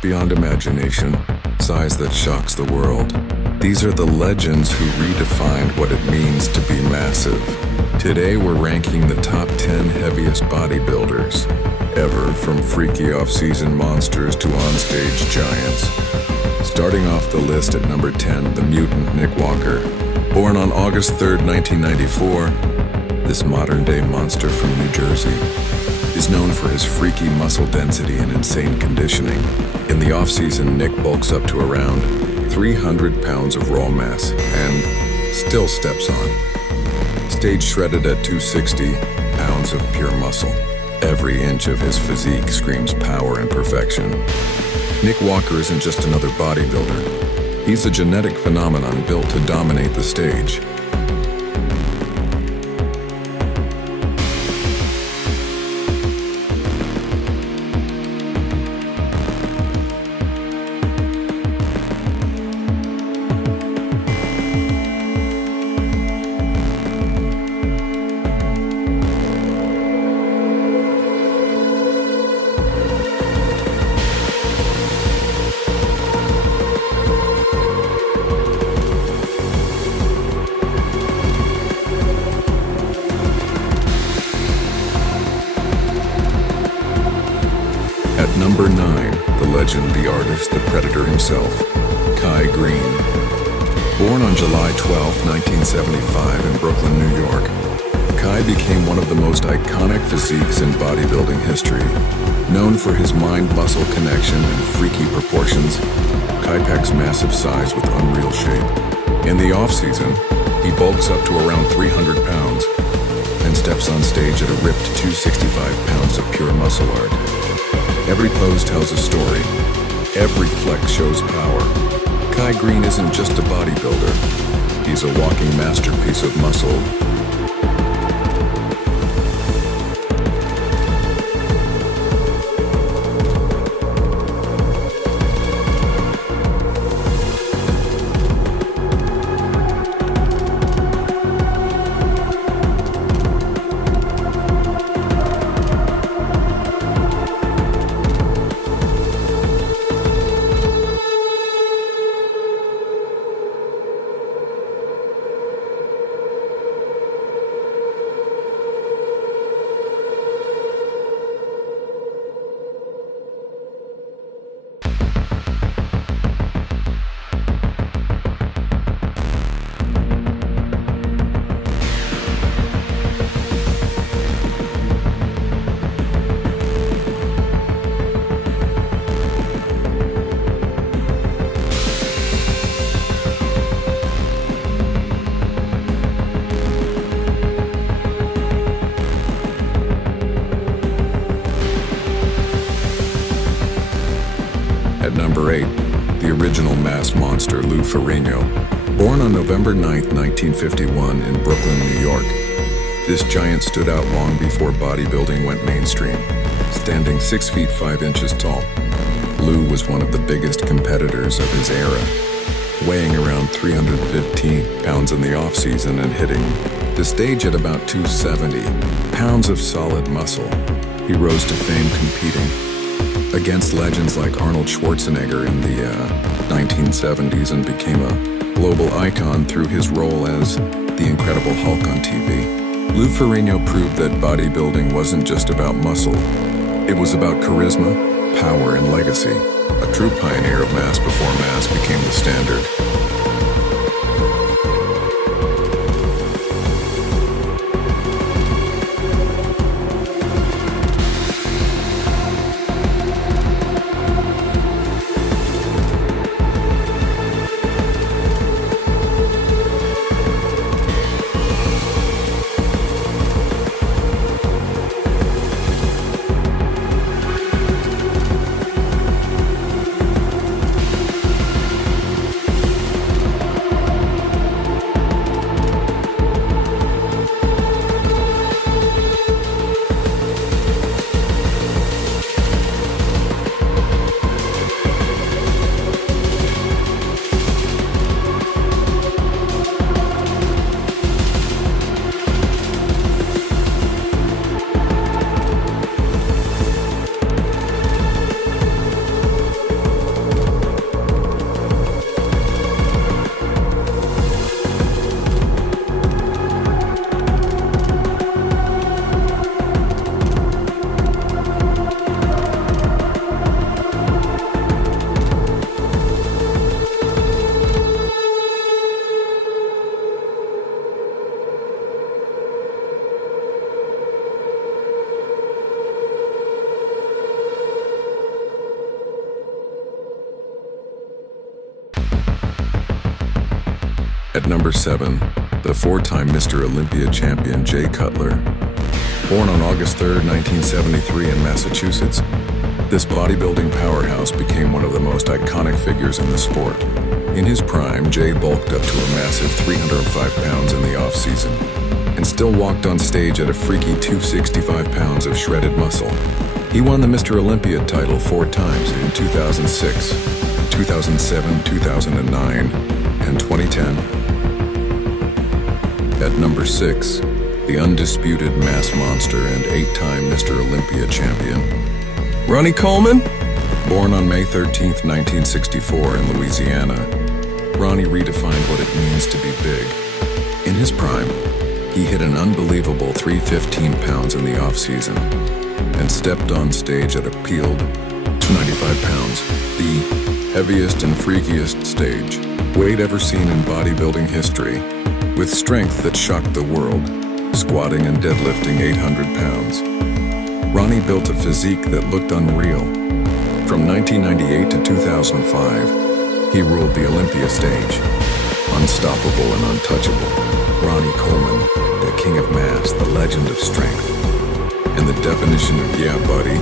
strength beyond imagination, size that shocks the world. These are the legends who redefined what it means to be massive. Today we're ranking the top 10 heaviest bodybuilders ever, from freaky off-season monsters to onstage giants. Starting off the list at number 10, the mutant Nick Walker. Born on August 3rd, 1994, this modern-day monster from New Jersey is known for his freaky muscle density and insane conditioning. In the off-season, Nick bulks up to around 300 pounds of raw mass and still steps on stage shredded at 260 pounds of pure muscle. Every inch of his physique screams power and perfection. Nick Walker isn't just another bodybuilder. He's a genetic phenomenon built to dominate the stage. At number 9, the legend, the artist, the predator himself, Kai Greene. Born on July 12, 1975 in Brooklyn, New York, Kai became one of the most iconic physiques in bodybuilding history. Known for his mind-muscle connection and freaky proportions, Kai packs massive size with unreal shape. In the off-season, he bulks up to around 300 pounds and steps on stage at a ripped 265 pounds of pure muscle art. Every pose tells a story. Every flex shows power. Kai Greene isn't just a bodybuilder. He's a walking masterpiece of muscle. At number 8, the original mass monster, Lou Ferrigno. Born on November 9, 1951 in Brooklyn, New York, this giant stood out long before bodybuilding went mainstream. Standing 6 feet 5 inches tall, Lou was one of the biggest competitors of his era, weighing around 315 pounds in the off-season and hitting the stage at about 270 pounds of solid muscle. He rose to fame competing against legends like Arnold Schwarzenegger in the 1970s and became a global icon through his role as the Incredible Hulk on TV. Lou Ferrigno proved that bodybuilding wasn't just about muscle. It was about charisma, power, and legacy. A true pioneer of mass before mass became the standard. Number 7, the four-time Mr. Olympia champion Jay Cutler. Born on August 3, 1973 in Massachusetts, this bodybuilding powerhouse became one of the most iconic figures in the sport. In his prime, Jay bulked up to a massive 305 pounds in the off-season and still walked on stage at a freaky 265 pounds of shredded muscle. He won the Mr. Olympia title 4 times in 2006, 2007, 2009, and 2010. At number 6, the undisputed mass monster and 8-time Mr. Olympia champion, Ronnie Coleman. Born on May 13, 1964 in Louisiana, Ronnie redefined what it means to be big. In his prime, he hit an unbelievable 315 pounds in the off-season and stepped on stage at a peeled 295 pounds, the heaviest and freakiest stage weight ever seen in bodybuilding history, with strength that shocked the world, squatting and deadlifting 800 pounds. Ronnie built a physique that looked unreal. From 1998 to 2005, he ruled the Olympia stage. Unstoppable and untouchable, Ronnie Coleman, the king of mass, the legend of strength, and the definition of yeah, buddy.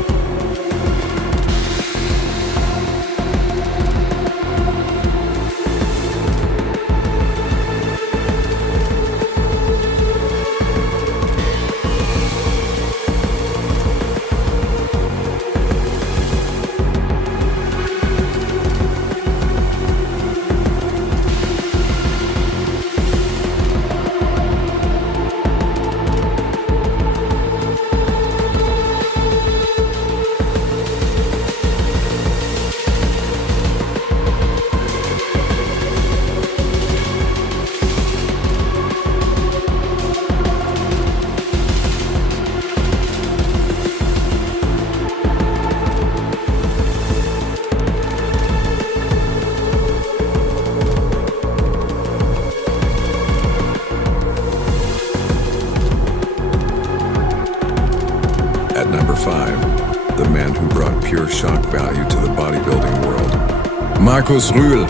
At number 5, the man who brought pure shock value to the bodybuilding world, Markus Rühl.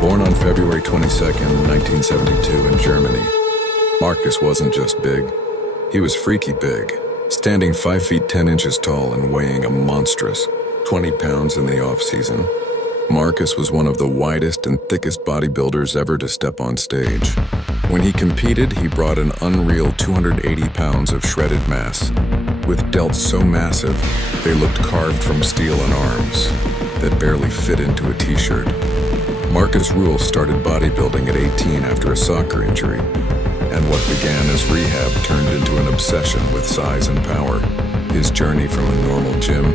Born on February 22nd, 1972 in Germany, Markus wasn't just big, he was freaky big, standing 5 feet 10 inches tall and weighing a monstrous 20 pounds in the off-season. Markus was one of the widest and thickest bodybuilders ever to step on stage. When he competed, he brought an unreal 280 pounds of shredded mass, with delts so massive they looked carved from steel and arms that barely fit into a t-shirt. Markus Rühl started bodybuilding at 18 after a soccer injury, and what began as rehab turned into an obsession with size and power. His journey from a normal gym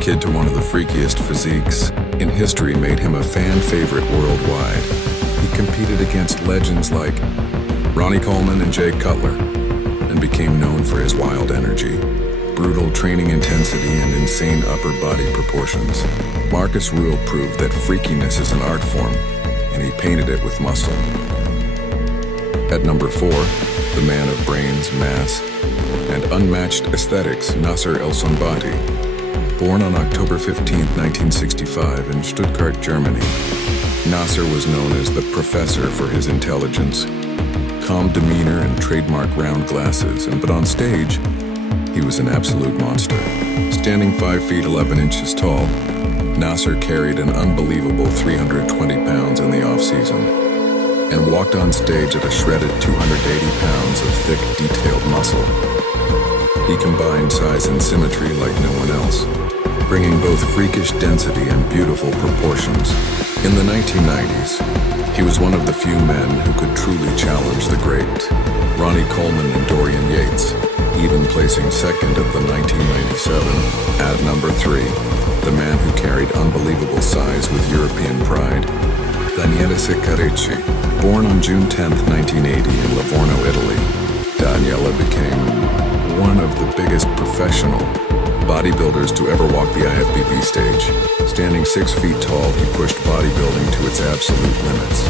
kid to one of the freakiest physiques in history made him a fan favorite worldwide. He competed against legends like Ronnie Coleman and Jay Cutler, and became known for his wild energy, brutal training intensity, and insane upper body proportions. Markus Rühl proved that freakiness is an art form, and he painted it with muscle. At number 4, the man of brains, mass, and unmatched aesthetics, Nasser El Sonbati. Born on October 15, 1965 in Stuttgart, Germany, Nasser was known as the Professor for his intelligence, calm demeanor, and trademark round glasses, but on stage, he was an absolute monster. Standing 5 feet 11 inches tall, Nasser carried an unbelievable 320 pounds in the off-season and walked on stage at a shredded 280 pounds of thick, detailed muscle. He combined size and symmetry like no one else, bringing both freakish density and beautiful proportions. In the 1990s, he was one of the few men who could truly challenge the great Ronnie Coleman and Dorian Yates, even placing second at the 1997. At number 3, the man who carried unbelievable size with European pride, Daniele Ciccaricci. Born on June 10, 1980 in Livorno, Italy, Daniele became one of the biggest professional bodybuilders to ever walk the IFBB stage. Standing 6 feet tall, he pushed bodybuilding to its absolute limits,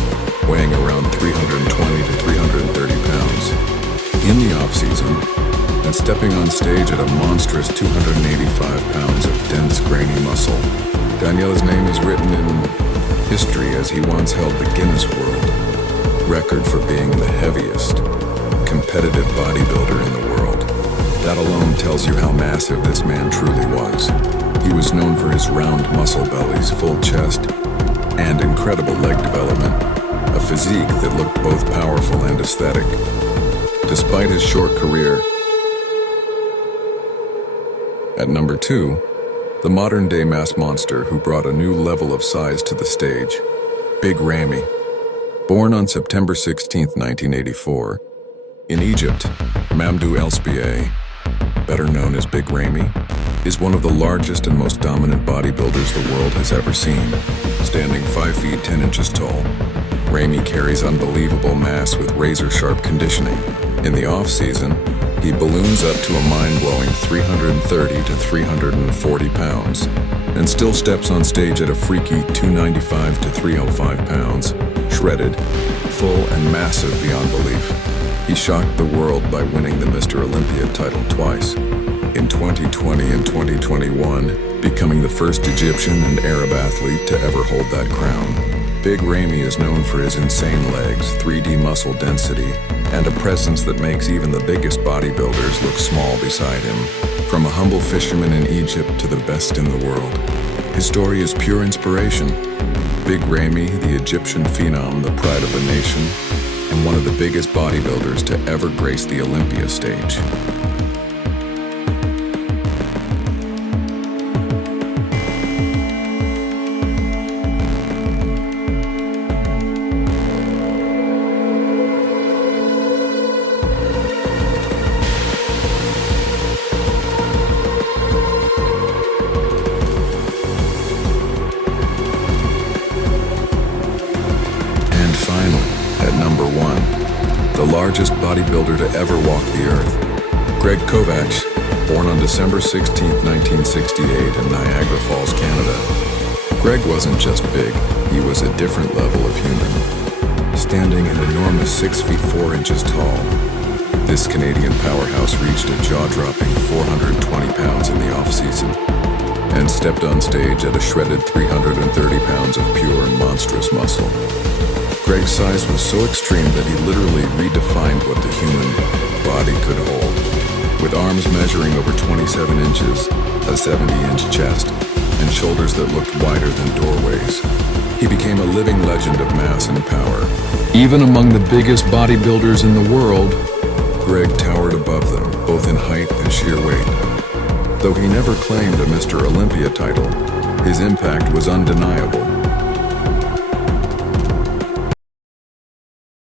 weighing around 320 to 330 pounds. In the off-season, and stepping on stage at a monstrous 285 pounds of dense, grainy muscle, Daniele's name is written in history as he once held the Guinness World record for being the heaviest competitive bodybuilder in the world. That alone tells you how massive this man truly was. He was known for his round muscle bellies, full chest, and incredible leg development, a physique that looked both powerful and aesthetic. Despite his short career, at number 2, the modern-day mass monster who brought a new level of size to the stage, Big Ramy. Born on September 16, 1984, in Egypt, Mamdou El-Spieh, better known as Big Ramy, is one of the largest and most dominant bodybuilders the world has ever seen. Standing 5 feet 10 inches tall, Ramy carries unbelievable mass with razor-sharp conditioning. In the off-season, he balloons up to a mind-blowing 330 to 340 pounds, and still steps on stage at a freaky 295 to 305 pounds, shredded, full and massive beyond belief. He shocked the world by winning the Mr. Olympia title twice, in 2020 and 2021, becoming the first Egyptian and Arab athlete to ever hold that crown. Big Ramy is known for his insane legs, 3D muscle density, and a presence that makes even the biggest bodybuilders look small beside him. From a humble fisherman in Egypt to the best in the world, his story is pure inspiration. Big Ramy, the Egyptian phenom, the pride of the nation, and one of the biggest bodybuilders to ever grace the Olympia stage. At number 1, the largest bodybuilder to ever walk the earth, Greg Kovacs, born on December 16, 1968 in Niagara Falls, Canada. Greg wasn't just big, he was a different level of human. Standing an enormous 6 feet 4 inches tall, this Canadian powerhouse reached a jaw-dropping 420 pounds in the off-season, and stepped on stage at a shredded 330 pounds of pure, monstrous muscle. Greg's size was so extreme that he literally redefined what the human body could hold. With arms measuring over 27 inches, a 70-inch chest, and shoulders that looked wider than doorways, he became a living legend of mass and power. Even among the biggest bodybuilders in the world, Greg towered above them, both in height and sheer weight. Though he never claimed a Mr. Olympia title, his impact was undeniable.